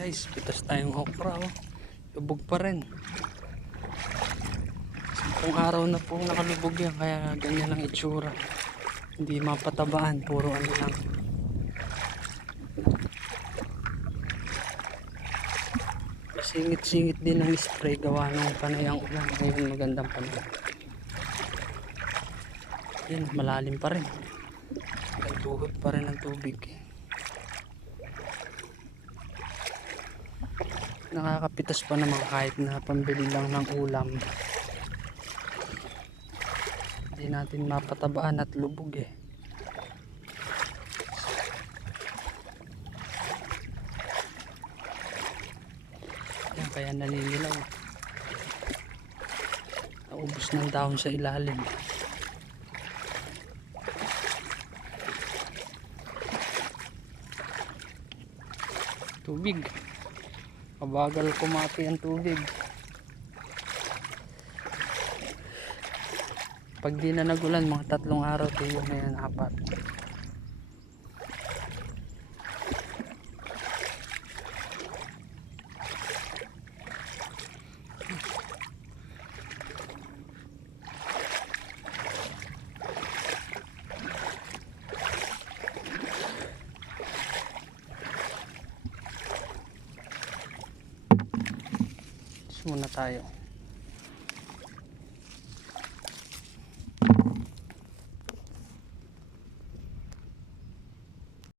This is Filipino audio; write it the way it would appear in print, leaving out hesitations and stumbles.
Guys, pitas tayong okra, oh. Lubog pa rin. 10 araw na po nakalubog yan, kaya ganyan ang itsura. Hindi mapatabaan, puro ano lang. Singit-singit din ang spray gawa ng panay ang ulan. Ngayon magandang panay. Yan, malalim pa rin. Tuhod pa rin ang tubig. Nakakapitas pa naman kahit na pambili lang ng ulam. Hindi natin mapatabaan at lubog eh. Yan, kaya naninilaw. Naubos ng dahon sa ilalim. Tubig. Mabagal kumati ang tubig. Pag di na nagulan, mga 3 araw, tuyo na yan, 4. Muna tayo.